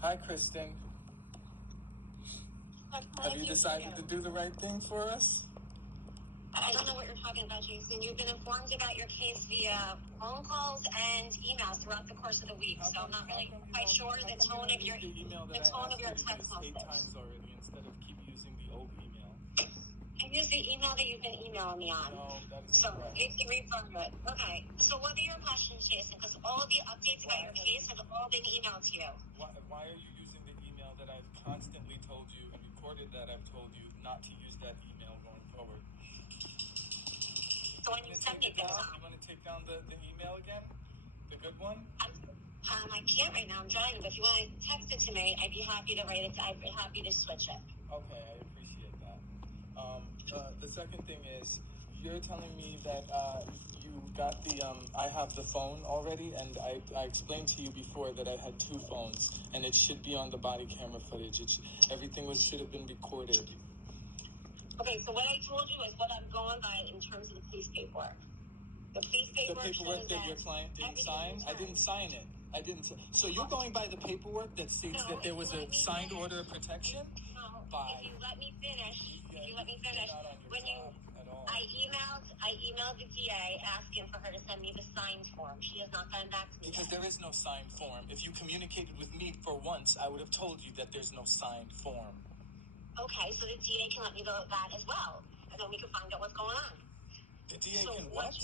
Hi, Kristen. Have you decided to do the right thing for us? I don't know what you're talking about, Jason. You've been informed about your case via phone calls and emails throughout the course of the week, so I'm not really quite sure the tone of your text message. 8 times already instead of keep using the old email. I use the email that you've been emailing me on. No, that is so correct. it's refund it. Okay. So what are your questions, Jason? Because all of the updates about your case have all been emailed to you. Why are you using the email that I've constantly told you and recorded that I've told you not to use that email going forward? So when you send me things on. You want to take down the email again? The good one? I can't right now. I'm driving, but if you want to text it to me, I'd be happy to write it. I'd be happy to switch it. Okay, I appreciate that. The second thing is, you're telling me that you got the, I have the phone already, and I explained to you before that I had 2 phones, and it should be on the body camera footage. Everything should have been recorded. Okay, so what I told you is what I'm going by in terms of the police paperwork. The police paperwork that your client didn't sign? I didn't sign it. I didn't. So you're going by the paperwork that states that there was a signed order of protection? If you let me finish, when I emailed the DA asking for her to send me the signed form. She has not gotten back to me. Because there is no signed form. If you communicated with me for once, I would have told you that there's no signed form. Okay, so the DA can let me know that as well, and then we can find out what's going on. The DA can what?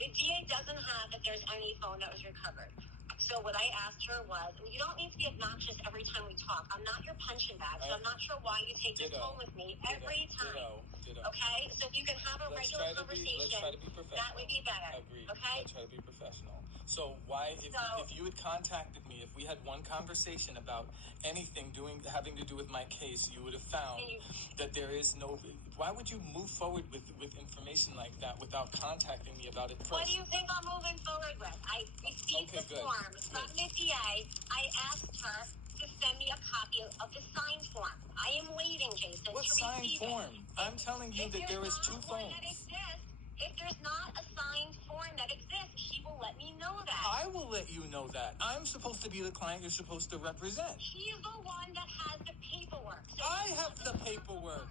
The DA doesn't have that there's any phone that was recovered. So what I asked her was, you don't need to be obnoxious every time we talk. I'm not your punching bag, so I'm not sure why you take this phone with me every time. Ditto. Okay? So if you can have a regular conversation, that would be better. Agreed. Okay? Let's try to be professional. So why, if you had contacted me, if we had one conversation about anything having to do with my case, you would have found that there is no. Why would you move forward with information like that without contacting me about it first? What do you think I'm moving forward with? I received the form from the DA. I asked her to send me a copy of the signed form. I am waiting, Jason, what to signed receive form? it. I'm telling you that there is 2 phones. If there's not a signed form that exists, she will let me know that. I will let you know that. I'm supposed to be the client you're supposed to represent. She is the one that has the paperwork. So I have the paperwork.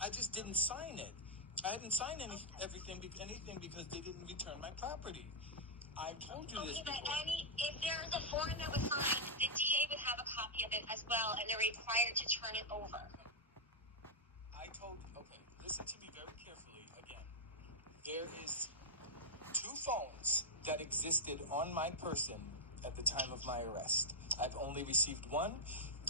I just didn't sign it. I hadn't signed anything because they didn't return my property. I told you this before. If there's a form that was signed, the DA would have a copy of it as well, and they're required to turn it over. Okay, listen to me very carefully again. There is 2 phones that existed on my person at the time of my arrest. I've only received 1.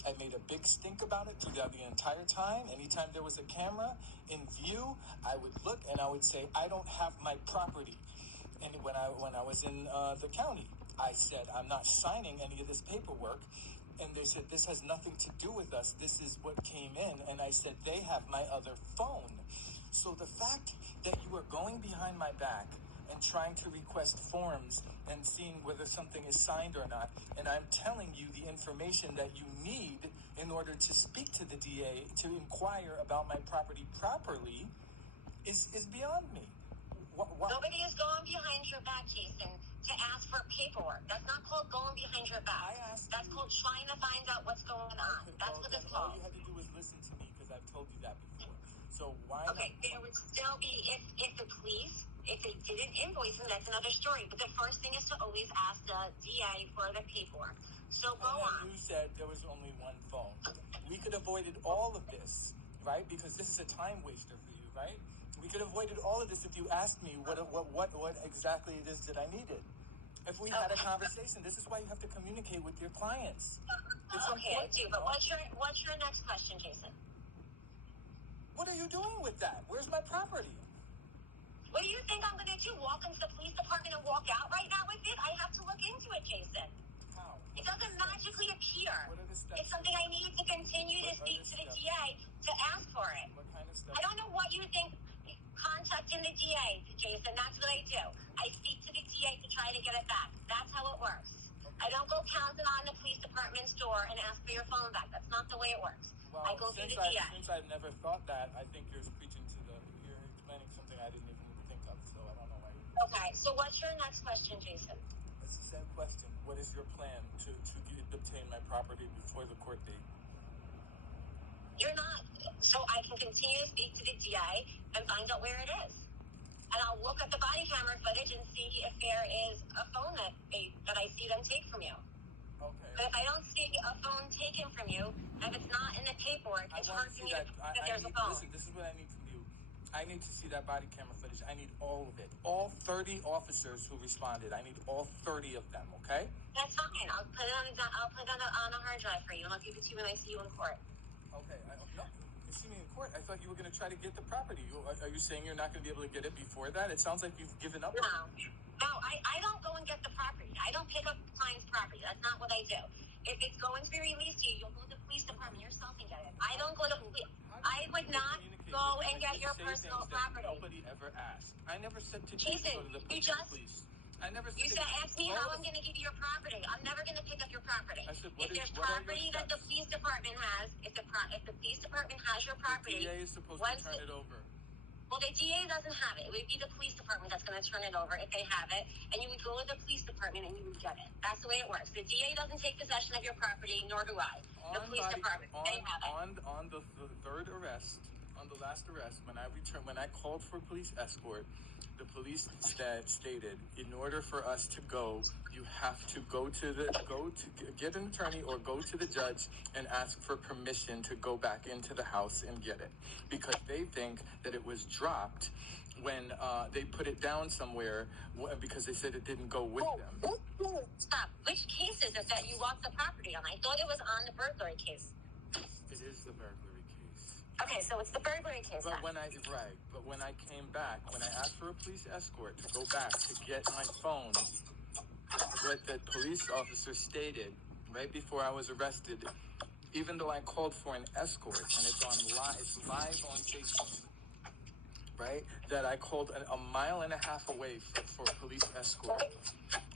I made a big stink about it throughout the entire time. Anytime there was a camera in view, I would look and I would say, I don't have my property. And when I was in the county, I said, I'm not signing any of this paperwork. And they said, this has nothing to do with us. This is what came in. And I said, they have my other phone. So the fact that you are going behind my back and trying to request forms and seeing whether something is signed or not, and I'm telling you the information that you need in order to speak to the DA to inquire about my property properly is beyond me. Nobody is going behind your back, Jason, to ask for paperwork. That's not called going behind your back. That's called trying to find out what's going on. That's what it's called. All you had to do was listen to me because I've told you that before. So why? Okay, there would still be, if the police, if they didn't invoice them, that's another story. But the first thing is to always ask the DA for the paperwork. So go on. You said there was only 1 phone. We could have avoided all of this, right? Because this is a time waster for you, right? We could have avoided all of this if you asked me what exactly it is that I needed. If we had a conversation, this is why you have to communicate with your clients. Okay, I do. But what's your next question, Jason? What are you doing with that? Where's my property? What do you think I'm going to do? Walk into the police department and walk out right now with it? I have to look into it, Jason. How? It doesn't magically appear. What are the steps? It's something I need to continue to speak to the DA to ask for it. What kind of steps? I don't know what you think. Contacting the DA, Jason. That's what I do. I speak to the DA to try to get it back. That's how it works. Okay. I don't go pounding on the police department's door and ask for your phone back. That's not the way it works. Well, I go through the DA. Since I've never thought that, I think you're explaining something I didn't even think of, so I don't know why you're... Okay, so what's your next question, Jason? It's the same question. What is your plan to obtain my property before the court date? You're not. So I can continue to speak to the DA and find out where it is. And I'll look at the body camera footage and see if there is a phone that I see them take from you. Okay. But if I don't see a phone taken from you, if it's not in the paperwork, it's hard for me to prove that there's a phone. Listen, this is what I need from you. I need to see that body camera footage. I need all of it. All 30 officers who responded. I need all 30 of them, okay? That's fine. I'll put it on a hard drive for you, and I'll give it to you when I see you in court. Okay. No, you see me in court. I thought you were going to try to get the property. Are you saying you're not going to be able to get it before that? It sounds like you've given up. No, I don't go and get the property. I don't pick up the client's property. That's not what I do. If it's going to be released to you, you'll go to the police department yourself and get it. I don't go to police. I would not go and get your personal property. Nobody ever asked. I never said to Jason, go to the police. I never said. You said, ask me how I'm going to give you your property. I'm never going to pick up your property. I said, if there's property that the police department has, if the police department has your property, the DA is supposed to turn it over. Well, the DA doesn't have it. It would be the police department that's going to turn it over if they have it, and you would go to the police department and you would get it. That's the way it works. The DA doesn't take possession of your property, nor do I. The police department, they have it. On the third arrest, on the last arrest, when I called for police escort, the police stated, in order for us to go, you have to get an attorney or go to the judge and ask for permission to go back into the house and get it, because they think that it was dropped when they put it down somewhere because they said it didn't go with them. Stop. Which case is it that you lost the property on? I thought it was on the burglary case. It is the burglary case. Okay, so it's the burglary case. But when I came back, when I asked for a police escort to go back to get my phone, what the police officer stated right before I was arrested, even though I called for an escort and it's live on Facebook, right? That I called a mile and a half away for a police escort.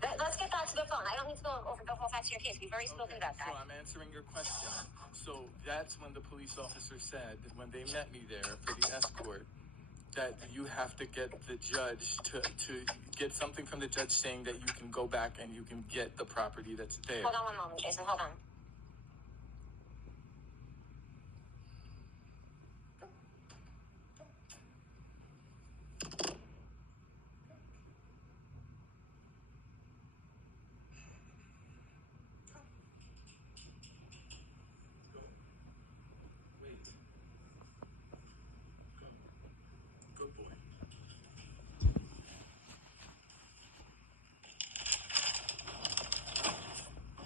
Let's get back to the phone. I don't need to go over the whole facts of your case. We've already spoken about that. So I'm answering your question. So that's when the police officer said, when they met me there for the escort, that you have to get the judge to get something from the judge saying that you can go back and you can get the property that's there. Hold on one moment, Jason. Hold on. Good boy.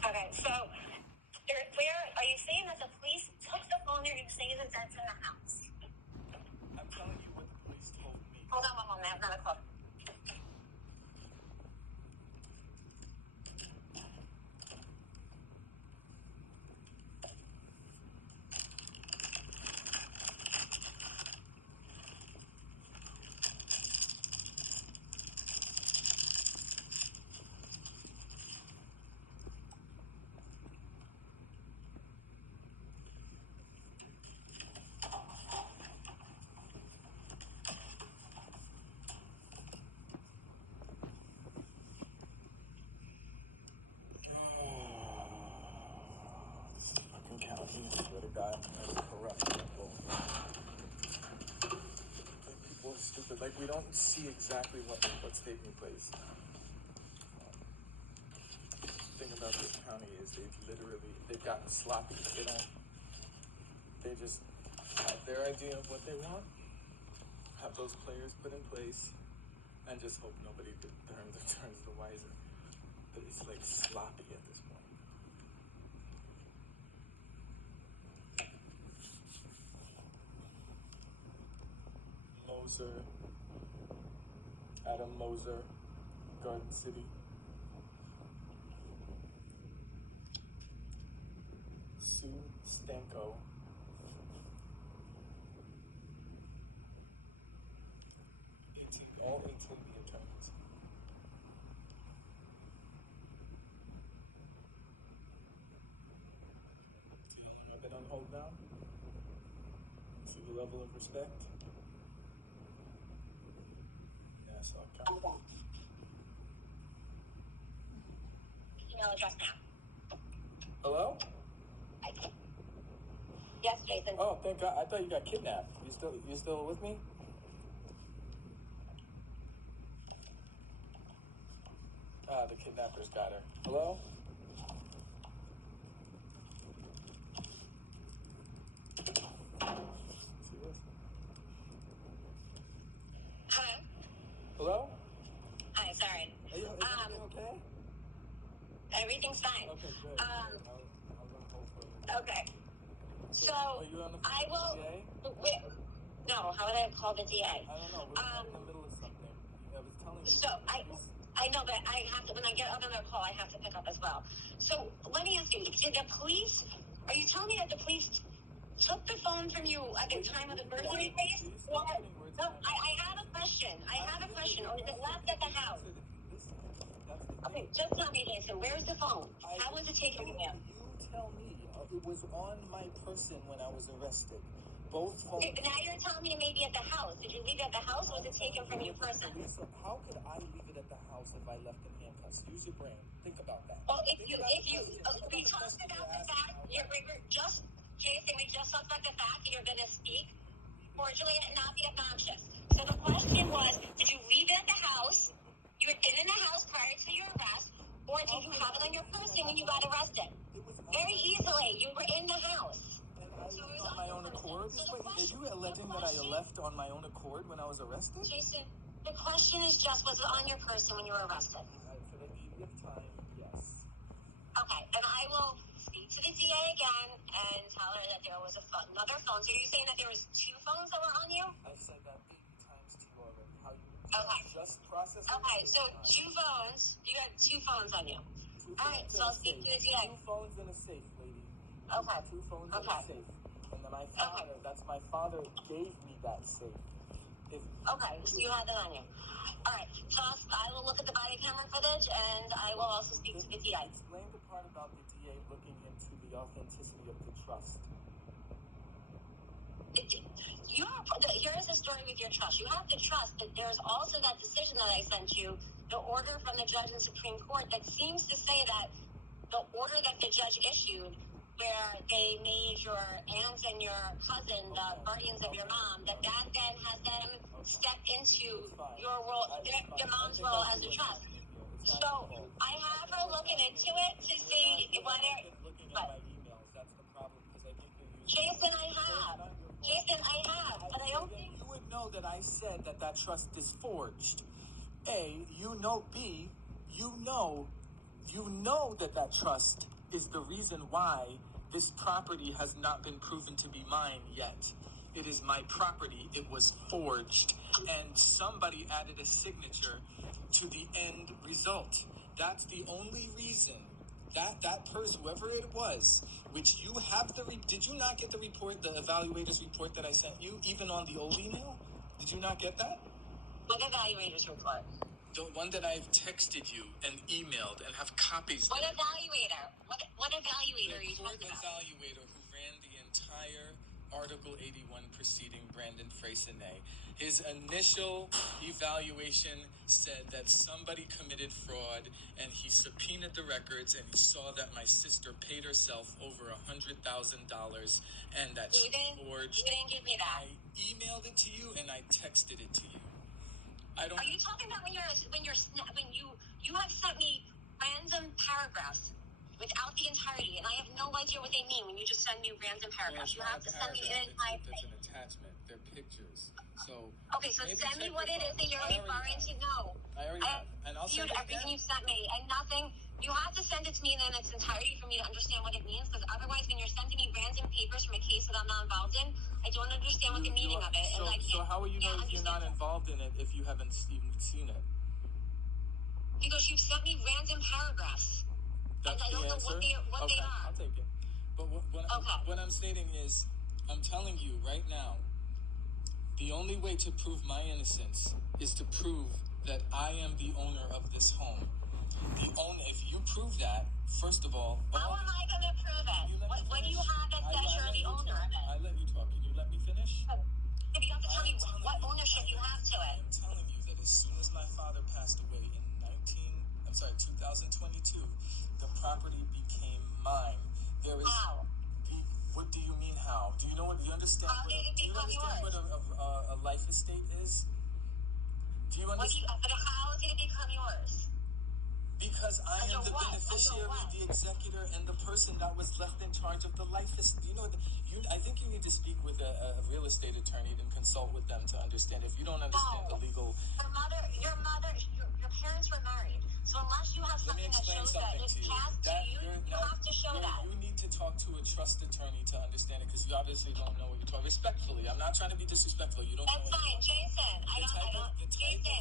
Okay, so where are you saying that the police took the phone there? You're saying that that's in the house? I'm telling you what the police told me. Hold on one moment. I have another call. Swear to God, that's corrupt people. People are stupid. Like, we don't see exactly what's taking place. The thing about this county is they've gotten sloppy. They just have their idea of what they want, have those players put in place, and just hope nobody turns the wiser. But it's like sloppy at this point. Adam Moser, Garden City. Sue Stanko. All 18 the attorneys. See, I've been on hold now. See the level of respect. Email address now. Hello? Yes, Jason. Oh, thank God. I thought you got kidnapped. You still with me? The kidnappers got her. Hello? Hello? Hello? Hi, sorry. Are you okay? Everything's fine. Okay, good. I was on hold for a minute. Okay. So, are you on the phone I with will... the DA? Wait, no, how would I call the DA? I don't know. We're in the middle of something. I was telling you. So, I know, but I have to, when I get another call, I have to pick up as well. So, let me ask you, did the police, are you telling me that the police took the phone from you at the time of the burglary case? Or, no, I have a question. Or is it left at the house? Okay, just tell me, Jason, where's the phone? How was it taken from you? You tell me. It was on my person when I was arrested. Both phones. Okay, but now you're telling me maybe at the house. Did you leave it at the house, or was it taken from your person? Lisa, how could I leave it at the house if I left in handcuffs? Use your brain. Think about that. Well, we talked about the fact, Jason, we just talked about the fact that you're going to speak cordially and not be obnoxious. So the question was, did you leave it at the house? You had been in the house prior to your arrest, or did you have it on your person when you got arrested? Very easily, you were in the house. So it was on my own accord? Are you alleging that I left on my own accord when I was arrested? Jason, the question is just, was it on your person when you were arrested? For the medium time, yes. Okay, and I will speak to the DA again and tell her that there was another phone. So you're saying that there was two phones that were on you? I said that 8 times to you already. How you just process it? Okay, so 2 phones. You had 2 phones on you. All right, so I'll speak to the DA. 2 phones in a safe, lady. Okay. 2 phones in a safe. And then my father gave me that safe. Okay, so you had that on you. All right, so I will look at the body camera footage, and I will also speak to the DA. Explain the part about the DA looking into the authenticity of the trust. Here's the story with your trust. You have to trust that there's also that decision that I sent you, the order from the judge in Supreme Court that seems to say that the order that the judge issued, where they made your aunt and your cousin the guardians of your mom, that then has them step into your role, your mom's role as a trust. So I have her looking into it to see whether. But Jason, I have, but I don't think you would know that I said that trust is forged. A, you know. B, you know that trust is the reason why this property has not been proven to be mine yet. It is my property. It was forged, and somebody added a signature to the end result. That's the only reason that person, whoever it was, which you have did you not get the report, the evaluator's report that I sent you, even on the old email? Did you not get that? What evaluator's report? The one that I've texted you and emailed and have copies. What evaluator? What evaluator are you talking about? The evaluator who ran the entire Article 81 proceeding, Brandon Freycinet. His initial evaluation said that somebody committed fraud, and he subpoenaed the records, and he saw that my sister paid herself over $100,000, and that she forged. You didn't give me that. I emailed it to you, and I texted it to you. Are you talking about when you have sent me random paragraphs without the entirety, and I have no idea what they mean when you just send me random paragraphs? You have to send me an entire thing. It's an attachment. They're pictures. So okay, so send me what it is that you're referring to. No, I already have, and I'll send it everything you sent me, and nothing. You have to send it to me in its entirety for me to understand what it means, because otherwise, when you're sending me random papers from a case that I'm not involved in, I don't understand what the meaning of it. So how will you know if you're not involved in it if you haven't even seen it? Because you've sent me random paragraphs. That's and I don't know what they are. I'll take it. But what I'm stating is, I'm telling you right now, the only way to prove my innocence is to prove that I am the owner of this home. If you prove that, first of all... How am I going to prove it? What do you have that says you're the owner of it? I let you talk. Can you let me finish? If you have to tell me what ownership you have to it. I'm telling you that as soon as my father passed away in 2022, the property became mine. There is. How? What do you mean how? Do you know what? Do you understand? How did it do you become understand yours? what a life estate is? Do you understand? But how did it become yours? Because I am the beneficiary, what? the executor, and the person that was left in charge of the life estate. I think you need to speak with a real estate attorney and consult with them to understand. If you don't understand the legal. Your parents were married. So unless you have something that shows that it's passed to you, you have to show that. You need to talk to a trust attorney to understand it, because you obviously don't know what you're talking. Respectfully, I'm not trying to be disrespectful. You don't know. That's fine, Jason.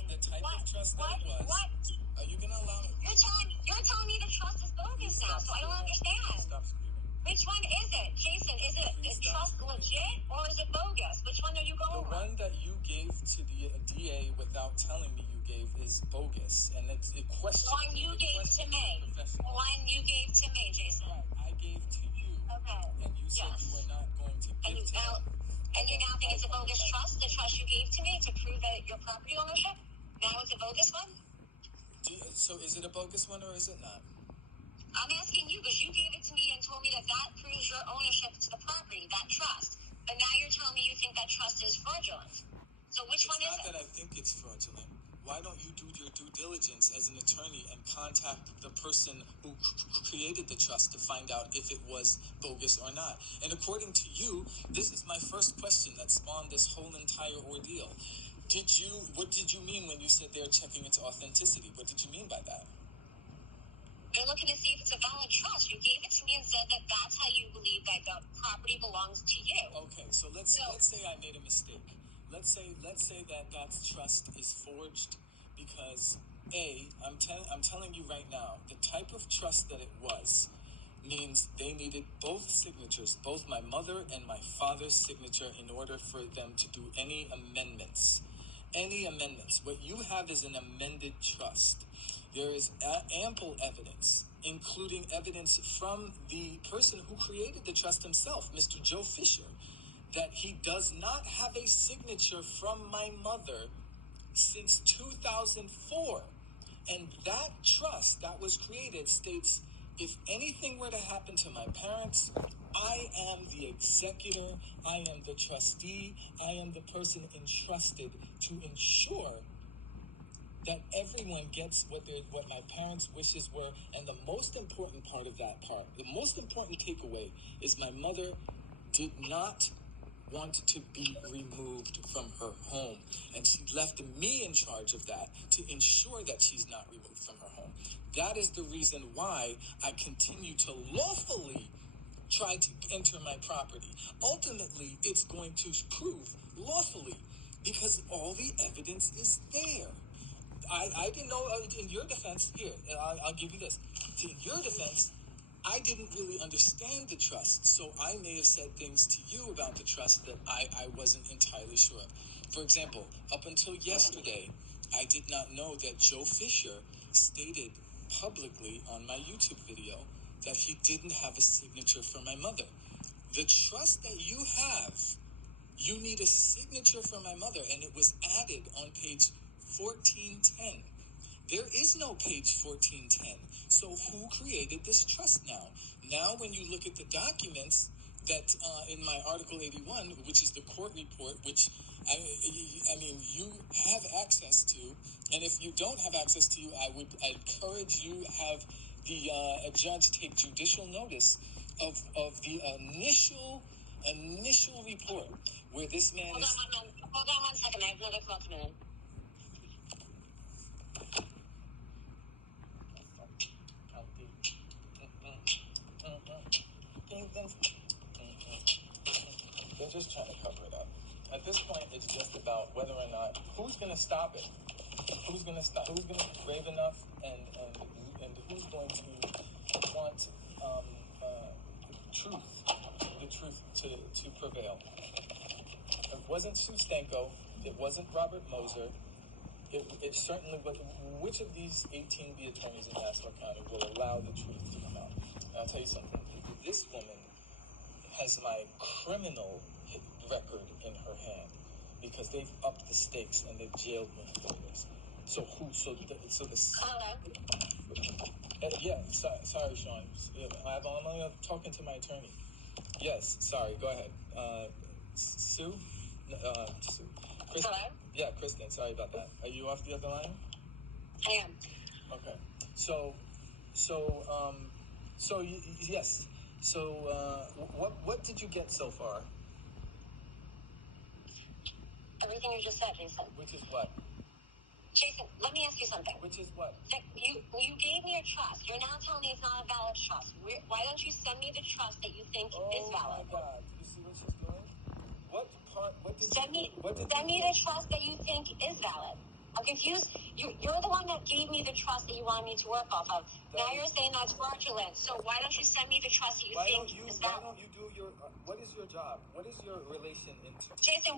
The type of trust that it was. What? Are you gonna allow me? You're telling me the trust is bogus now, so I don't understand. Stop screaming. Which one is it? Jason, is trust legit or is it bogus? Which one are you going with? The one that you gave to the DA without telling me you gave is bogus, and it questions. One you gave to me. One you gave to me, Jason. Right, I gave to you. Okay. And you said you were not going to give to them. And you now think it's a bogus trust, the trust you gave to me to prove that your property ownership? Now it's a bogus one? So is it a bogus one or is it not? I'm asking you because you gave it to me and told me that proves your ownership to the property, that trust. But now you're telling me you think that trust is fraudulent. So which one is it? It's not that I think it's fraudulent. Why don't you do your due diligence as an attorney and contact the person who created the trust to find out if it was bogus or not? And according to you, this is my first question that spawned this whole entire ordeal. What did you mean when you said they're checking its authenticity? What did you mean by that? They're looking to see if it's a valid trust. You gave it to me and said that that's how you believe that the property belongs to you. Okay, so let's say I made a mistake. Let's say that trust is forged because I'm telling you right now, the type of trust that it was means they needed both signatures, both my mother and my father's signature, in order for them to do any amendments. What you have is an amended trust. There is ample evidence, including evidence from the person who created the trust himself, Mr. Joe Fisher, that he does not have a signature from my mother since 2004. And that trust that was created states, if anything were to happen to my parents, I am the executor, I am the trustee, I am the person entrusted to ensure that everyone gets what my parents' wishes were. And the most important part of that the most important takeaway is my mother did not want to be removed from her home. And she left me in charge of that to ensure that she's not removed from her home. That is the reason why I continue to lawfully try to enter my property. Ultimately, it's going to prove lawfully because all the evidence is there. I didn't know, in your defense, here, I'll give you this. In your defense, I didn't really understand the trust, so I may have said things to you about the trust that I wasn't entirely sure of. For example, up until yesterday, I did not know that Joe Fisher stated publicly on my YouTube video that he didn't have a signature for my mother. The trust that you have, you need a signature from my mother, and it was added on page 1410. There is no page 1410. So who created this trust now? Now, when you look at the documents that in my Article 81, which is the court report, which I mean, you have access to, and if you don't have access to, I encourage you have the a judge take judicial notice of the initial report where this man Hold on 1 second. I have another call coming in. They're just trying to cover it up. At this point, it's just about whether or not who's going to stop it. Who's going to be brave enough, and who's going to want the truth to prevail. It wasn't Sue Stanko. It wasn't Robert Moser. It certainly was. Which of these 18B attorneys in Nassau County will allow the truth to come out? And I'll tell you something. This woman has my criminal record in her hand because they've upped the stakes and they've jailed me for this. So who? So the. Hello. Yeah, sorry, Sean. I'm only talking to my attorney. Yes, sorry. Go ahead. Sue? Sue. Kristen. Hello? Yeah, Kristen. Sorry about that. Are you off the other line? I am. Okay. So, yes. So, what did you get so far? Everything you just said, Jason. Which is what? Jason, let me ask you something. Which is what? You gave me a trust. You're now telling me it's not a valid trust. Why don't you send me the trust that you think is valid? Oh my God! You see what she's doing? What part? What did Send you? send me the trust that you think is valid. I'm confused. You're the one that gave me the trust that you wanted me to work off of. Now you're saying that's fraudulent. So why don't you send me the trust that you think is valid? Why don't you do your? What is your job? What is your relation into? Jason,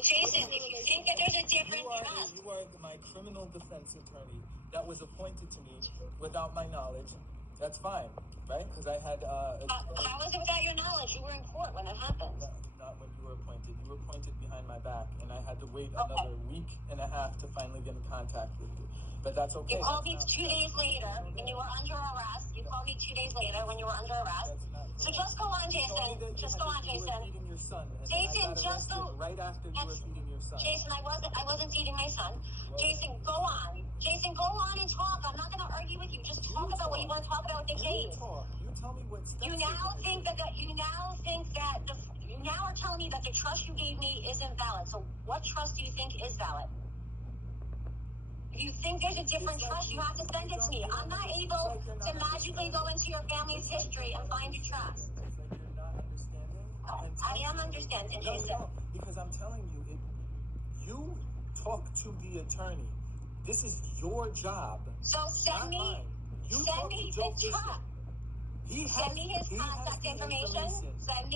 Jason, if you think that there's a different trust. You are my criminal defense attorney that was appointed to me without my knowledge. That's fine, right? Because I had. How was it without your knowledge? You were in court when it happened. Not when you were appointed. You were appointed behind my back, and I had to wait another week and a half to finally get in contact with you. But that's okay. You called me 2 days later when you were under arrest. You called me 2 days later when you were under arrest. So just go on, Jason. Just go on, Jason. Feeding your son. Jason, just go. Right after you were feeding your son. Jason, I wasn't feeding my son. Jason, go on. Jason, go on and talk. I'm not going to argue with you. Just talk about what you want to talk about with the case. You tell me what steps You now are telling me that the trust you gave me isn't valid. So what trust do you think is valid? If you think there's a different trust, you have to send it to me. I'm not able to magically go into your family's history and find your trust. It's like you're not understanding. I am understanding, Jason. No, because I'm telling you, you talk to the attorney. This is your job. So send me the trust. Send me his contact information. Send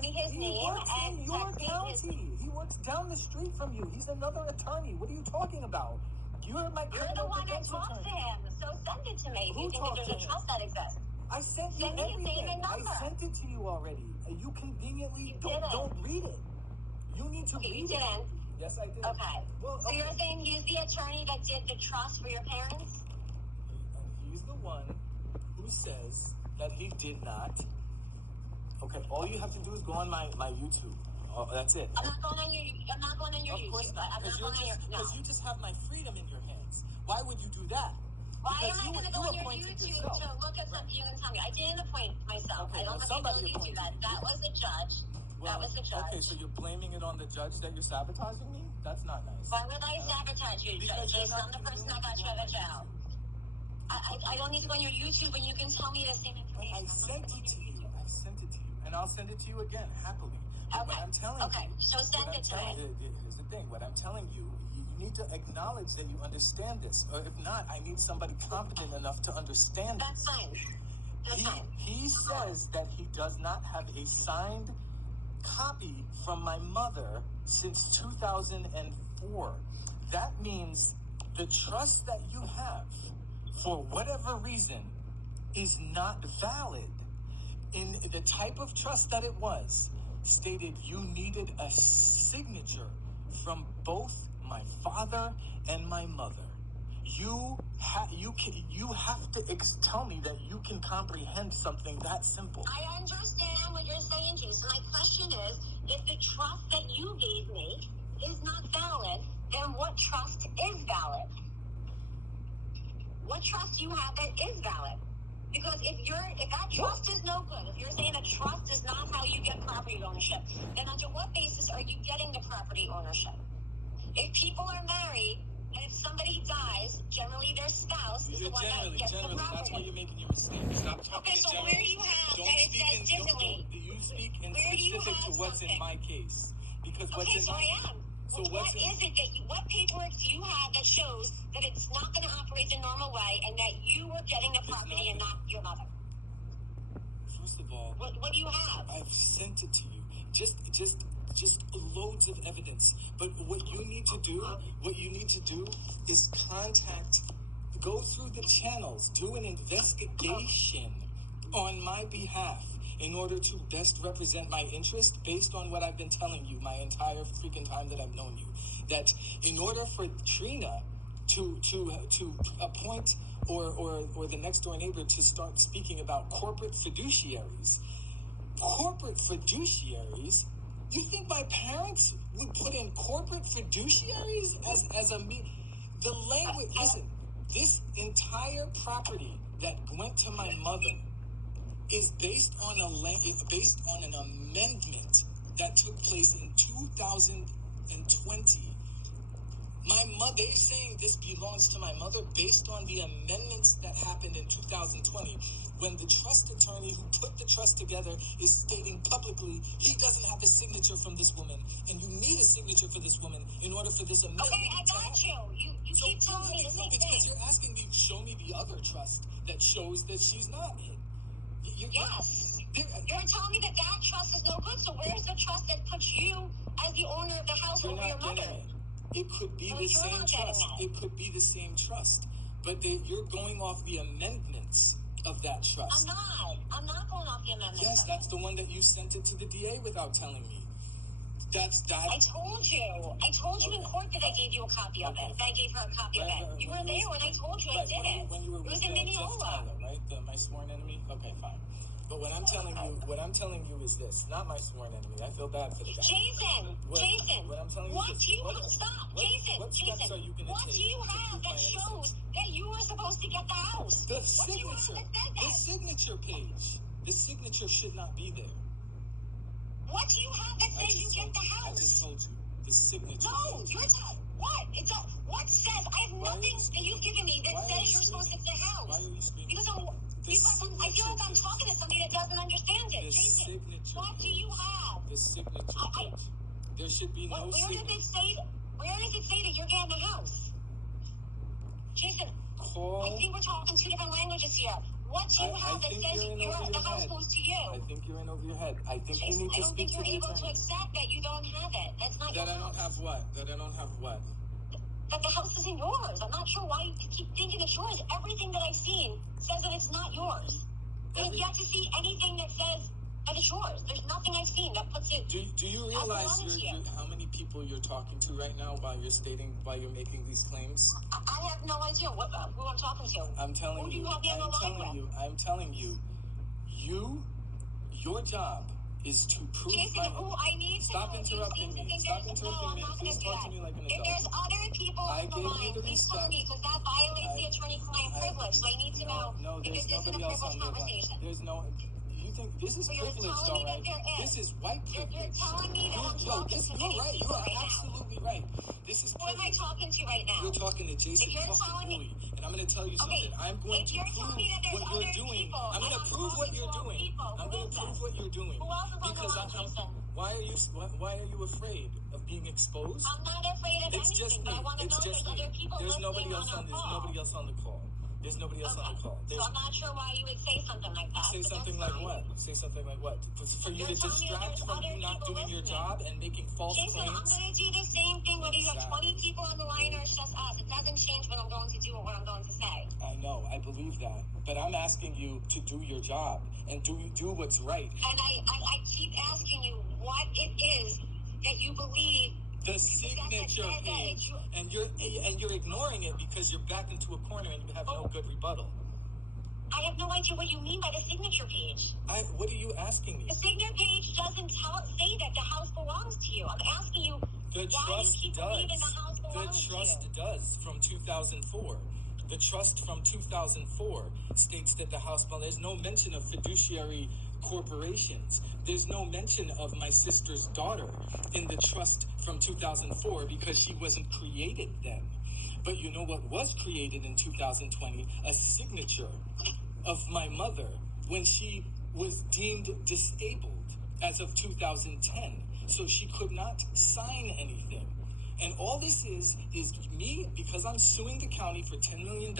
me his name and in your text me county. He works down the street from you. He's another attorney. What are you talking about? You're the one that talks to him. So send it to me. If you think that there's a trust that exists. I sent you Send me his name and number. I sent it to you already. You conveniently don't read it. You need to read You it. didn't. Yes, I did. Okay. Well, so you're saying he's the attorney that did the trust for your parents? He's the one who says that he did not. Okay, all you have to do is go on my YouTube. Oh, that's it. I'm not going on your YouTube. Of course not. Because you just have my freedom in your hands. Why would you do that? Why am I going to go on your YouTube to look at something you can tell me? I didn't appoint myself. Okay, I don't have the ability to do that. That was the judge. That was the judge. Okay, so you're blaming it on the judge that you're sabotaging me? That's not nice. Why would I sabotage you, Jason? I'm the person that got you out of jail. I don't need to go on your YouTube when you can tell me the same information. I sent it to you. And I'll send it to you again, happily. Okay. What I'm telling you, so send it to me. Here's the thing. What I'm telling you, you need to acknowledge that you understand this. Or if not, I need somebody competent enough to understand That's this. fine. That's fine. He says that he does not have a signed copy from my mother since 2004. That means the trust that you have, for whatever reason, is not valid. In the type of trust that it was, stated you needed a signature from both my father and my mother. You have to tell me that you can comprehend something that simple. I understand what you're saying, Jason. My question is, if the trust that you gave me is not valid, then what trust is valid? What trust do you have that is valid? Because if that trust is no good, if you're saying a trust is not how you get property ownership, then under what basis are you getting the property ownership? If people are married, and if somebody dies, generally their spouse is the one that gets the property. That's where you're making your mistake. Stop talking Okay, so where do you have that it says differently? You speak in specific to what's in my case. Because what's in my I am. So what paperwork do you have that shows that it's not going to operate the normal way and that you were getting the property and not your mother? First of all, what do you have? I've sent it to you. Just loads of evidence. But what you need to do is go through the channels, do an investigation on my behalf in order to best represent my interest based on what I've been telling you my entire freaking time that I've known you. That in order for Trina to appoint or the next door neighbor to start speaking about corporate fiduciaries. Corporate fiduciaries? You think my parents would put in corporate fiduciaries as the language? Listen, this entire property that went to my mother is based on an amendment that took place in 2020. They're saying this belongs to my mother based on the amendments that happened in 2020, when the trust attorney who put the trust together is stating publicly he doesn't have a signature from this woman, and you need a signature for this woman in order for this amendment Okay, I got you. You keep telling me the same thing. Because you're asking me, show me the other trust that shows that she's not in. Yes. You're telling me that trust is no good, so where's the trust that puts you as the owner of the house over your mother? It could be the same trust. It could be the same trust. But you're going off the amendments of that trust. I'm not going off the amendments. Yes, that's the one that you sent it to the DA without telling me. That's that. I told you in court that I gave you a copy of it. That I gave her a copy of it. You were there when I told you I did it. When you were it was with in Mineola. Tyler, right? My sworn enemy? Okay, fine. But what I'm telling you is this. Not my sworn enemy. I feel bad for the guy. Jason. What I'm telling you is this. Stop. What steps are you going to take? What do you have that shows that you were supposed to get the house? The signature. The signature page. The signature should not be there. What do you have that says you get the house? I just told you. The signature. No, you're telling. What? What says? I have nothing that you've given me that says you're supposed to get the house. Why are you screaming? Because I feel like I'm talking to somebody that doesn't understand it. Jason, what do you have? The signature page. There should be no signature. Where does it say that you're getting the house? Jason, I think we're talking two different languages here. What do you have that says the house goes to you? I think you're in over your head. I think Jason, you need to speak to the attorney. I don't think you're able to accept that you don't have it. That's not your house. That I don't have what? That I don't have what? That the house isn't yours. I'm not sure why you keep thinking it's yours. Everything that I've seen says that it's not yours. I've yet to see anything that says that it's yours. There's nothing I've seen that puts it. Do you realize how many people you're talking to right now while you're making these claims? I have no idea who I'm talking to. I'm telling who you. Do you have the I'm telling you. Your job is to prove Jason, I need to Stop interrupting me. Stop interrupting me. Please talk to me like an adult. If there's other people on the line, please tell me, because that violates the attorney-client privilege. So I need to know if this isn't a privileged conversation. There's no. You think this is privileged, all right? This is white privilege. You're telling me that I'm talking to many people right now. You're absolutely right. This is Who am I talking to right now? You're talking to Jason fucking Woolley. And I'm going to tell you something. I'm going to prove what you're doing. I'm going to prove what you're doing. I'm going to prove what you're doing. Who else is on the line, Jason? Why are you afraid of being exposed? I'm not afraid of anything, but I want to know there's other people listening on our call. There's nobody else on the call. There's nobody else on the call. So I'm not sure why you would say something like that. Say something like what? Say something like what? For you to distract from you not doing your job and making false claims? Jason, I'm going to do the same thing whether you have 20 people on the line or it's just us. It doesn't change what I'm going to do or what I'm going to say. I know. I believe that. But I'm asking you to do your job and do what's right. And I keep asking you what it is that you believe. The signature page, and you're ignoring it because you're backed into a corner and you have no good rebuttal. I have no idea what you mean by the signature page. What are you asking me? The signature page doesn't say that the house belongs to you. I'm asking you why you keep believing the house belongs to you. The trust does from 2004. The trust from 2004 states that the house belongs. There's no mention of fiduciary corporations. There's no mention of my sister's daughter in the trust from 2004 because she wasn't created then. But you know what was created in 2020? A signature of my mother when she was deemed disabled as of 2010. So she could not sign anything. And all this is me, because I'm suing the county for $10 million,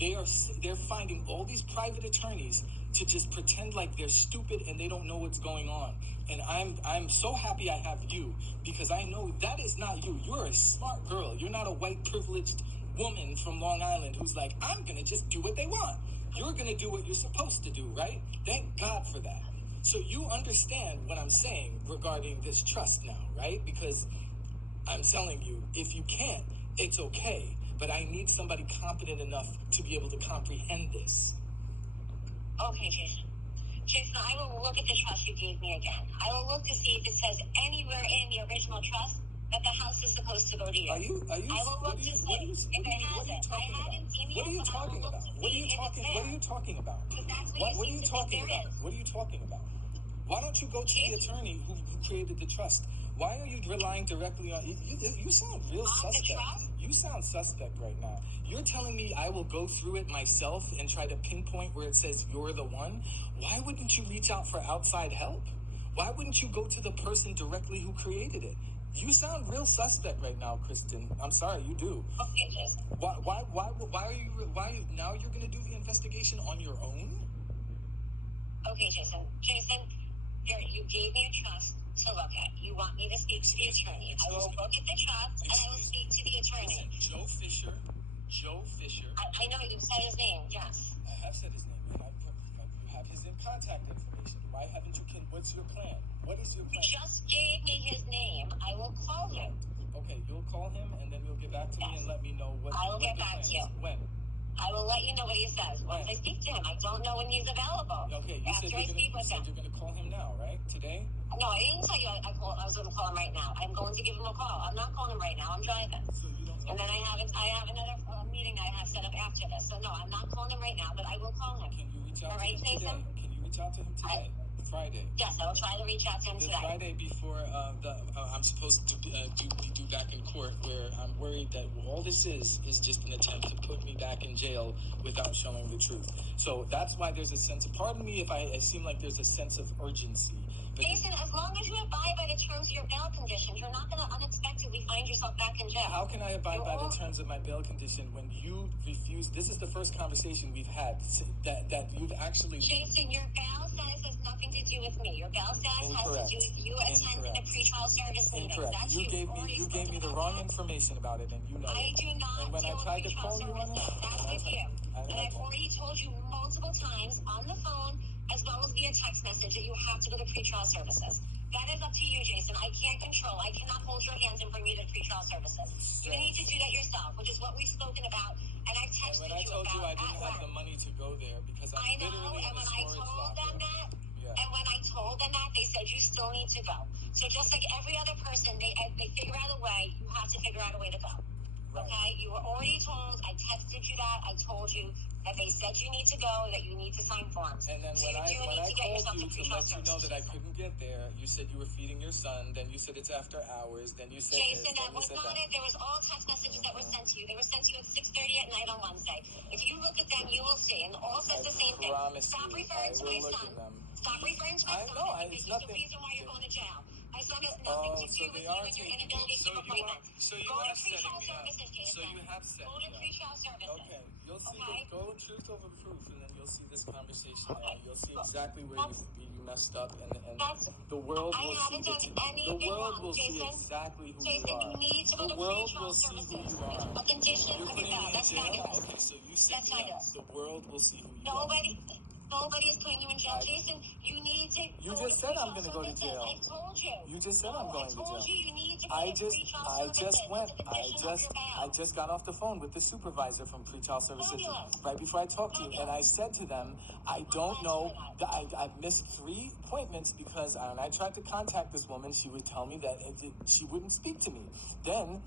they're finding all these private attorneys to just pretend like they're stupid and they don't know what's going on. And I'm so happy I have you, because I know that is not you. You're a smart girl. You're not a white privileged woman from Long Island who's like, I'm going to just do what they want. You're going to do what you're supposed to do, right? Thank God for that. So you understand what I'm saying regarding this trust now, right? Because I'm telling you, if you can't, it's okay. but I need somebody competent enough to be able to comprehend this. Okay, Jason. Jason, I will look at the trust you gave me again. I will look to see if it says anywhere in the original trust that the house is supposed to go to you. Are you? I will look to see if it hasn't. I haven't seen the What are you talking about? What are you talking about? What are you talking about? What are you talking about? Why don't you go to the attorney who created the trust? Why are you relying directly on you sound real suspect. You sound suspect right now. You're telling me I will go through it myself and try to pinpoint where it says you're the one? Why wouldn't you reach out for outside help? Why wouldn't you go to the person directly who created it? You sound real suspect right now, Kristen. I'm sorry, you do. Okay, Jason. Why are you now you're gonna do the investigation on your own? Okay, Jason. Jason, you gave me a trust to look at. You want me to speak to the attorney. I will look at the trust and I will speak to the attorney. Listen, Joe Fisher. I know you said his name, yes. I have said his name, and you have his contact information. Why haven't you? What's your plan? What is your plan? You just gave me his name. I will call him. Okay, you'll call him, and then you'll get back to me and let me know what. I will get back to you. When? I will let you know what he says once I speak to him. I don't know when he's available. Okay, you said you're going to call him now, right? Today? No, I didn't tell you I was going to call him right now. I'm going to give him a call. I'm not calling him right now. I'm driving. So you don't. And then I have another meeting I have set up after this. So no, I'm not calling him right now, but I will call him. Can you reach out All to right, him Jason? today? Can you reach out to him today? Friday. Yes, I will try to reach out to him The today. Friday before I'm supposed to be due back in court, where I'm worried that all this is just an attempt to put me back in jail without showing the truth. So that's why there's a sense of, pardon me if I seem like there's a sense of urgency. Jason, as long as you abide by the terms of your bail conditions, you're not going to unexpectedly find yourself back in jail. How can I abide by the terms of my bail condition when you refuse? This is the first conversation we've had that you've actually... Jason, your bail status has nothing to do with me. Your bail status has to do with you attending a pretrial service meeting. Incorrect. That's You gave me the wrong information about it, and you know I do not and when deal I tried with to phone you on it, that's with you. And I've already told you multiple times on the phone as well as via text message that you have to go to pretrial services. That is up to you, Jason. I can't control. I cannot hold your hands and bring you to pretrial services. You need to do that yourself, which is what we've spoken about. And I've texted you about. And when I told you I didn't have the money to go there because I'm literally in a storage locker. And when I told them that, they said you still need to go. So just like every other person, they figure out a way. You have to figure out a way to go. Right. Okay? You were already told. I texted you that. I told you that they said you need to go, that you need to sign forms. And then so when I called you to let you know that I Jason. couldn't get there, you said you were feeding your son. Then you said it's after hours. Then you said Jason, this, that was not it. There was all text messages that were sent to you. They were sent to you at 6:30 at night on Wednesday. If you look at them, you will see. And it all says the same thing. Stop referring to my son. Stop referring to my son. I think it's the reason why you're going to jail. My son has nothing to do with you and your inability to keep appointments. So you go are to pretrial setting me up. services, Jason. So you have set Go to pretrial services. Okay, you'll see. Okay? Go truth over proof, and then you'll see this conversation. And you'll see exactly where you messed up, and the world will see the world will see exactly who Jason, you are. you need to go The to world pretrial will see services. who you are. A condition of your bail. That's fabulous. Okay, so you said the world will see who you are. Nobody is putting you in jail. Jason, you need to You just said I'm going to go to jail. I told you. You just said I'm going to jail. I told you you need to go to pretrial services. I just got off the phone with the supervisor from pretrial services Fabulous. right before I talked to you, and I said to them, I don't know. I missed 3 appointments because when I tried to contact this woman, she would tell me that she wouldn't speak to me. Then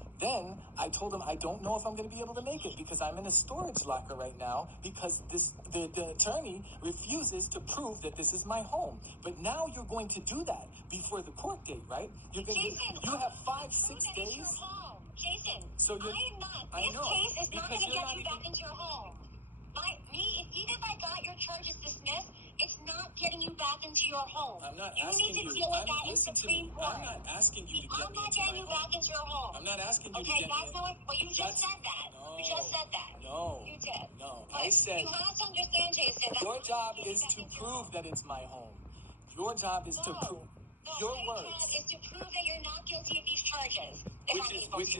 I told them I don't know if I'm going to be able to make it because I'm in a storage locker right now because the attorney refuses to prove that this is my home. But now you're going to do that before the court date, right? You have 5-6 days. Jason, So you're, this case is not going to get you back into your home. Even if I got your charges dismissed, it's not getting you back into your home. I'm not you asking need to deal with that in listen to Supreme me. Court. I'm not asking you to get I'm me not into getting you my home. back into your home. I'm not asking you to Okay, get that's me. not what you just said that. No. You just said that. No. You did. No. But I said you have to understand, Jason. That your job is back to into your prove home. that it's my home. Your job is to prove your my words. job is to prove that you're not guilty of these charges. Which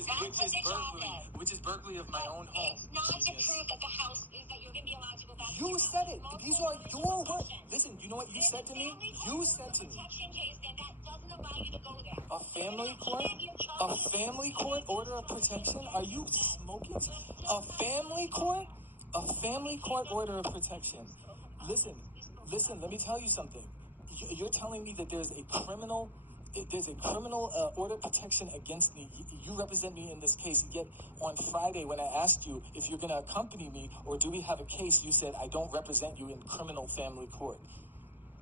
is burglary of my own home. It's not to prove that the house is that you're going to be allowed to go back. You said it. These are your words. Listen, you know what you said to me? You said to me. Jason, that doesn't allow you to go there. A family court? A family court order of protection? Are you smoking? A family court? A family court order of protection. Listen, let me tell you something. You're telling me that there's a criminal order of protection against me. You represent me in this case, yet on Friday when I asked you if you're going to accompany me or do we have a case, you said, I don't represent you in criminal family court.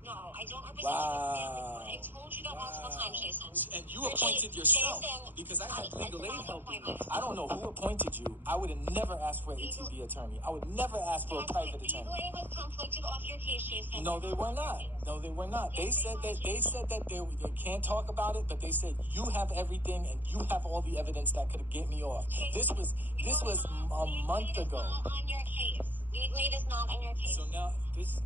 No, I don't represent you in family court. I told you that multiple times, Jason. And you appointed yourself because I had legal aid helping me. appointment. I don't know who appointed you. I would have never asked for an ATV attorney. I would never ask for a private attorney. Legal aid was conflicted off your case, Jason. No, they were not. No, they were not. They said that they can't talk about it, but they said you have everything and you have all the evidence that could get me off. This was a month ago. Not on your case. Legal aid is not on your case. So now this.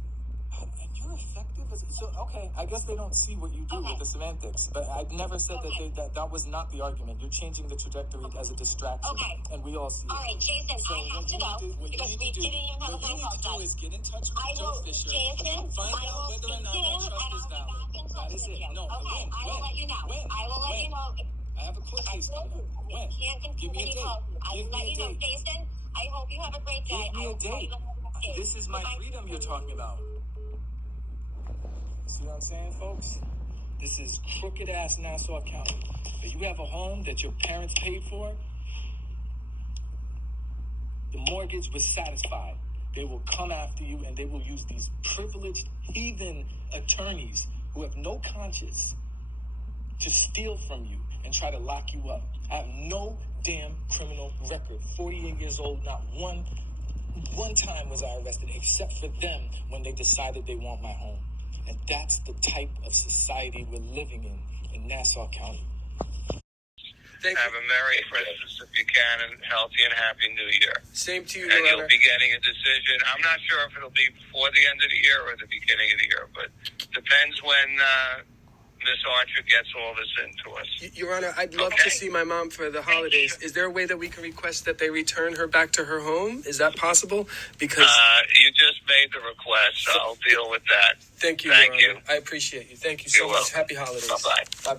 And you're effective as so okay. I guess they don't see what you do with the semantics, but I never said that was not the argument. You're changing the trajectory as a distraction, and we all see it. All right, Jason, So I have to go because we didn't even have a phone call do set. is get in touch with Joe Fisher, Jason, find I out will whether or speak not to him, that trust is and valid. I'll be back in touch That is with it. you. No, Okay, when? I will let you know. When? I will let you know. I have a court case coming up. When? Can't Give me a continue date. calls. I Give will let me a you know, date. Jason. I hope you have a great day. Give me a date. This is my Goodbye. freedom you're talking about. See what I'm saying, folks? This is crooked ass Nassau County. If you have a home that your parents paid for, the mortgage was satisfied. They will come after you and they will use these privileged heathen attorneys who have no conscience to steal from you and try to lock you up. I have no damn criminal record. 48 years old, not one time was I arrested except for them when they decided they want my home. And that's the type of society we're living in Nassau County. Have a Merry Christmas if you can, and healthy and Happy New Year. Same to you, And Your you'll Honor. be getting a decision. I'm not sure if it'll be before the end of the year or the beginning of the year, but depends when Miss Archer gets all this into us. Your Honor, I'd love to see my mom for the holidays. Is there a way that we can request that they return her back to her home? Is that possible? Because You just made the request, so I'll deal with that. thank you, Thank Your Honor. you. I appreciate you. Thank you so You're much. welcome. Happy holidays. Bye-bye. Bye-bye.